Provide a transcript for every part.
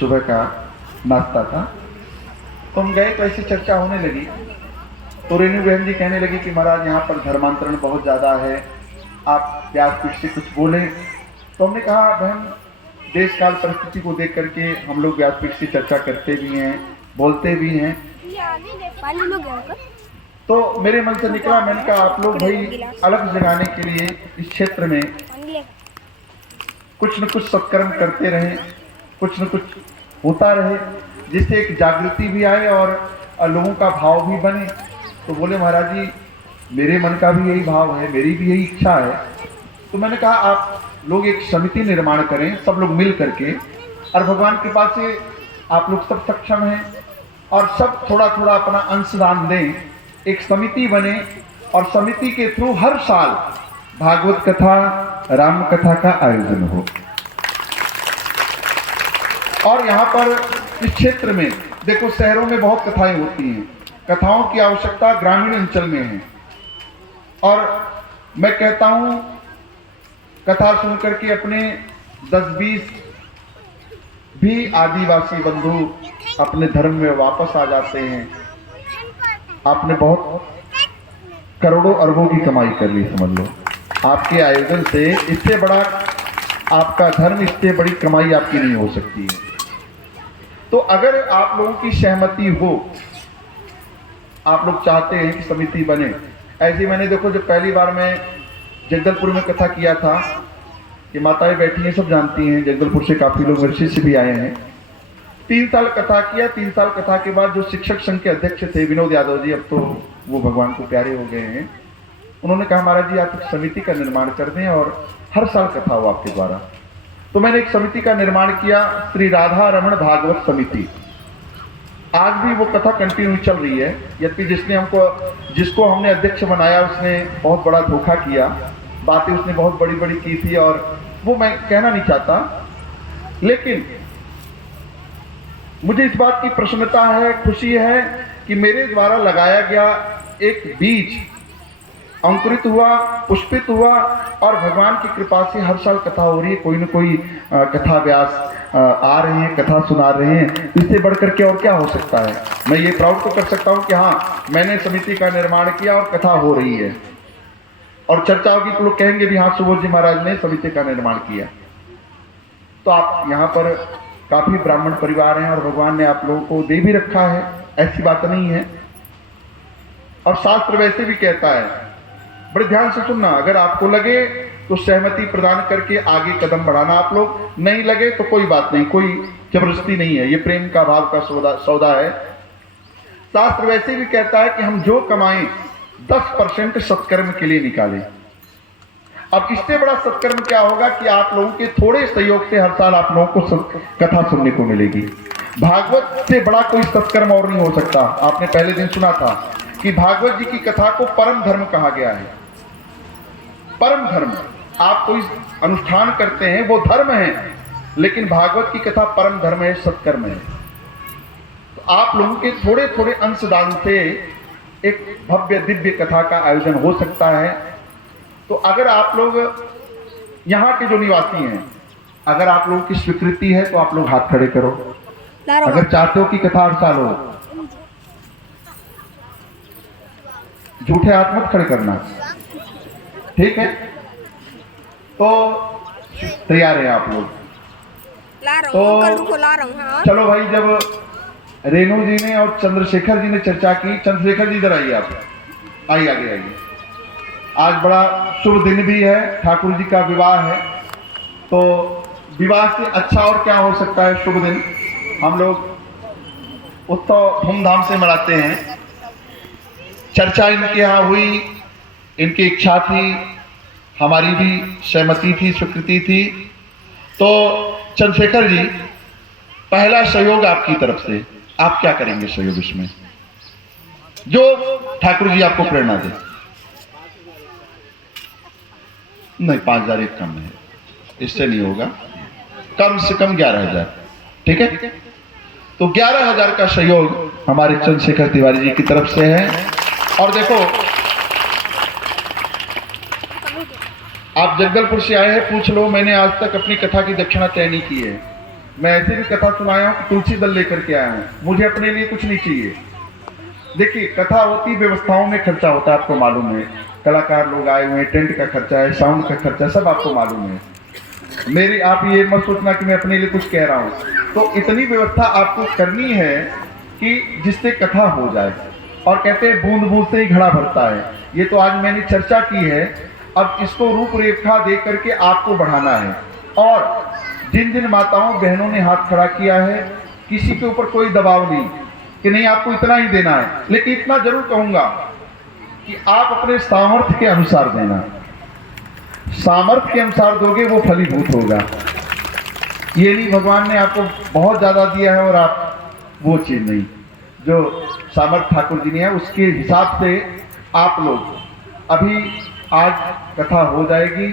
सुबह का नाश्ता था। तो हम गए तो ऐसी चर्चा होने लगी। तो रेणु बहन जी कहने लगी कि महाराज यहाँ पर धर्मांतरण बहुत ज़्यादा है, आप व्यासपीठ से कुछ बोलें। तो हमने कहा बहन, देश काल परिस्थिति को देख करके हम लोग व्यासपीठ से चर्चा करते भी हैं, बोलते भी हैं। तो मेरे मन से निकला, मैंने कहा आप लोग भाई अलग जगाने के लिए इस क्षेत्र में कुछ न कुछ सत्कर्म करते रहें, कुछ न कुछ होता रहे, जिससे एक जागृति भी आए और लोगों का भाव भी बने। तो बोले महाराज जी मेरे मन का भी यही भाव है, मेरी भी यही इच्छा है। तो मैंने कहा आप लोग एक समिति निर्माण करें, सब लोग मिल करके, और भगवान की कृपा से आप लोग सब सक्षम हैं और सब थोड़ा थोड़ा अपना अंशदान दें, एक समिति बने और समिति के थ्रू हर साल भागवत कथा, राम कथा का आयोजन हो। और यहाँ पर इस क्षेत्र में देखो, शहरों में बहुत कथाएं होती हैं, कथाओं की आवश्यकता ग्रामीण अंचल में है। और मैं कहता हूँ कथा सुन करके अपने 10-20 भी आदिवासी बंधु अपने धर्म में वापस आ जाते हैं। आपने बहुत करोड़ों अरबों की कमाई कर ली, समझ लो। आपके आयोजन से इससे बड़ा आपका धर्म, इससे बड़ी कमाई आपकी नहीं हो सकती है। तो अगर आप लोगों की सहमति हो, आप लोग चाहते हैं कि समिति बने, ऐसे मैंने देखो जब पहली बार मैं जगदलपुर में कथा किया था, कि माताएं बैठी हैं सब जानती हैं, जगदलपुर से काफ़ी लोग वर्षी से भी आए हैं। 3 साल कथा किया। 3 साल कथा के बाद जो शिक्षक संघ के अध्यक्ष थे विनोद यादव जी, अब तो वो भगवान को प्यारे हो गए हैं, उन्होंने कहा महाराज जी आप एक समिति का निर्माण कर दें और हर साल कथा हो आपके द्वारा। तो मैंने एक समिति का निर्माण किया, श्री राधा रमण भागवत समिति। आज भी वो कथा कंटिन्यू चल रही है, यद्यपि जिसको हमने अध्यक्ष बनाया उसने बहुत बड़ा धोखा किया, बातें उसने बहुत बड़ी बड़ी की थी और वो मैं कहना नहीं चाहता। लेकिन मुझे इस बात की प्रसन्नता है, खुशी है कि मेरे द्वारा लगाया गया एक बीज अंकुरित हुआ, पुष्पित हुआ और भगवान की कृपा से हर साल कथा हो रही है। कोई न कोई कथा व्यास आ रहे हैं, कथा सुना रहे हैं। इससे बढ़कर के और क्या हो सकता है। मैं ये प्राउड तो कर सकता हूँ कि हाँ मैंने समिति का निर्माण किया और कथा हो रही है और चर्चा होगी तो लोग कहेंगे भी हाँ सुबोध जी महाराज ने समिति का निर्माण किया। तो आप यहाँ पर काफ़ी ब्राह्मण परिवार हैं और भगवान ने आप लोगों को दे भी रखा है, ऐसी बात नहीं है। और शास्त्र वैसे भी कहता है, बड़े ध्यान से सुनना, अगर आपको लगे तो सहमति प्रदान करके आगे कदम बढ़ाना, आप लोग नहीं लगे तो कोई बात नहीं, कोई जबरदस्ती नहीं है, ये प्रेम का भाव का सौदा है। शास्त्र वैसे भी कहता है कि हम जो कमाएं 10% सत्कर्म के लिए निकालें। अब इससे बड़ा सत्कर्म क्या होगा कि आप लोगों के थोड़े सहयोग से हर साल आप लोगों को कथा सुनने को मिलेगी। भागवत से बड़ा कोई सत्कर्म और नहीं हो सकता। आपने पहले दिन सुना था कि भागवत जी की कथा को परम धर्म कहा गया है। परम धर्म, आप कोई अनुष्ठान करते हैं वो धर्म है, लेकिन भागवत की कथा परम धर्म है, सत्कर्म है। तो आप लोगों के थोड़े थोड़े अंशदान से एक भव्य दिव्य कथा का आयोजन हो सकता है। तो अगर आप लोग यहाँ के जो निवासी हैं, अगर आप लोगों की स्वीकृति है तो आप लोग हाथ खड़े करो। अगर चाहते हो कि कथा हर साल हो, झूठे हाथ मत खड़े करना, ठीक है। तो तैयार हैं आप लोग? तो चलो भाई, जब रेणु जी ने और चंद्रशेखर जी ने चर्चा की, चंद्रशेखर जी इधर आइए, आप आइए, आगे आइए। आज बड़ा शुभ दिन भी है, ठाकुर जी का विवाह है। तो विवाह से अच्छा और क्या हो सकता है शुभ दिन। हम लोग उत्सव धूमधाम से मनाते हैं। चर्चा इनके यहाँ हुई, इनकी इच्छा थी, हमारी भी सहमति थी, स्वीकृति थी। तो चंद्रशेखर जी, पहला सहयोग आपकी तरफ से, आप क्या करेंगे सहयोग इसमें, जो ठाकुर जी आपको प्रेरणा दे। नहीं, 5,000 एक कम है, इससे नहीं होगा, कम से कम 11,000, ठीक है। तो 11,000 का सहयोग हमारे चंद्रशेखर तिवारी जी की तरफ से है। और देखो, आप जगदलपुर से आए हैं, पूछ लो, मैंने आज तक अपनी कथा की दक्षिणा तय नहीं की है। मैं ऐसे भी कथा सुनाया हूँ कि तुलसी दल लेकर के आया हूँ, मुझे अपने लिए कुछ नहीं चाहिए। देखिए कथा होती, व्यवस्थाओं में खर्चा होता है, आपको मालूम है, कलाकार लोग आए हुए हैं, टेंट का खर्चा है, साउंड का खर्चा, सब आपको मालूम है। मेरी आप ये मत सोचना कि मैं अपने लिए कुछ कह रहा हूँ। तो इतनी व्यवस्था आपको करनी है कि जिससे कथा हो जाए। और कहते हैं बूंद बूंद से ही घड़ा भरता है। ये तो आज मैंने चर्चा की है, अब इसको रूपरेखा दे करके आपको बढ़ाना है। और जिन जिन माताओं बहनों ने हाथ खड़ा किया है, किसी के ऊपर कोई दबाव नहीं कि नहीं आपको इतना ही देना है, लेकिन इतना जरूर कहूंगा कि आप अपने सामर्थ्य के अनुसार देना। सामर्थ्य के अनुसार दोगे वो फलीभूत होगा। ये नहीं भगवान ने आपको बहुत ज्यादा दिया है और आप वो चीज नहीं, जो सामर्थ्य ठाकुर जी ने है उसके हिसाब से आप लोग। अभी आज कथा हो जाएगी।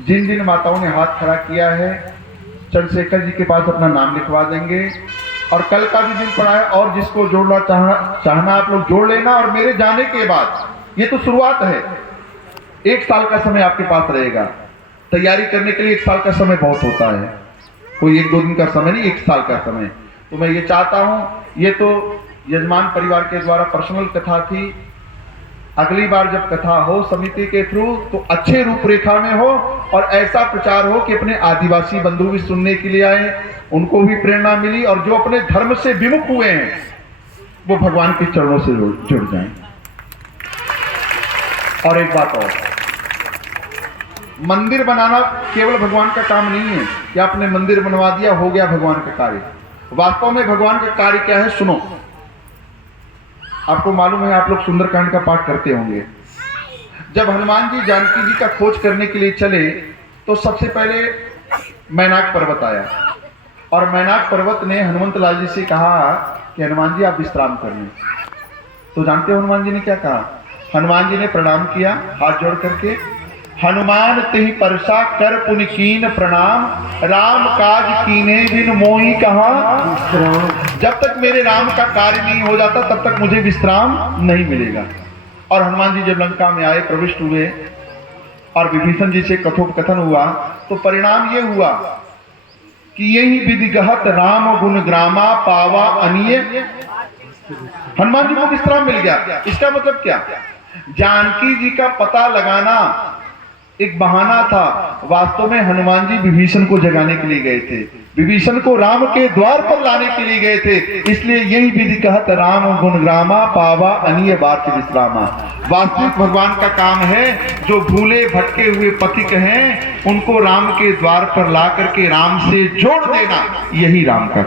जिन जिन माताओं ने हाथ खड़ा किया है, चंद्रशेखर जी के पास अपना नाम लिखवा देंगे। और कल का भी दिन पड़ा है, और जिसको जोड़ना चाहना आप लोग जोड़ लेना। और मेरे जाने के बाद, ये तो शुरुआत है, 1 साल का समय आपके पास रहेगा। तैयारी करने के लिए 1 साल का समय बहुत होता है, कोई 1-2 दिन का समय नहीं, 1 साल का समय। तो मैं ये चाहता हूँ, ये तो यजमान परिवार के द्वारा पर्सनल कथा थी। अगली बार जब कथा हो समिति के थ्रू तो अच्छे रूपरेखा में हो और ऐसा प्रचार हो कि अपने आदिवासी बंधु भी सुनने के लिए आए, उनको भी प्रेरणा मिली, और जो अपने धर्म से विमुख हुए हैं वो भगवान के चरणों से जुड़ जाएं। और एक बात और, मंदिर बनाना केवल भगवान का काम नहीं है कि आपने मंदिर बनवा दिया हो गया भगवान का कार्य। वास्तव में भगवान का कार्य क्या है, सुनो। आपको मालूम है, आप लोग सुंदरकांड का पाठ करते होंगे। जब हनुमान जी जानकी जी का खोज करने के लिए चले तो सबसे पहले मैनाक पर्वत आया, और मैनाक पर्वत ने हनुमंत लाल जी से कहा कि हनुमान जी आप विश्राम कर लें। तो जानते हो हनुमान जी ने क्या कहा? हनुमान जी ने प्रणाम किया हाथ जोड़ करके, हनुमान तिहि परसा कर पुनि कीन प्रणाम, राम काज कीने बिन मोहि कहा। जब तक मेरे राम का कार्य नहीं हो जाता तब तक मुझे विश्राम नहीं मिलेगा। और हनुमान जी जब लंका में आए, प्रविष्ट हुए और विभीषण जी से कथोपकथन हुआ, तो परिणाम ये हुआ कि यही विधि गहत राम गुण ग्रामा पावा अनिय। हनुमान जी को विश्राम मिल गया। इसका मतलब क्या? जानकी जी का पता लगाना एक बहाना था, वास्तव में हनुमान जी विभीषण को जगाने के लिए गए थे, विभीषण को राम के द्वार पर लाने के लिए गए थे। इसलिए यही विधि कहत राम गुणग्रामा पावा अनिय बात विश्रामा। वास्तविक भगवान का काम है, जो भूले भटके हुए पथिक हैं उनको राम के द्वार पर ला करके राम से जोड़ देना, यही राम का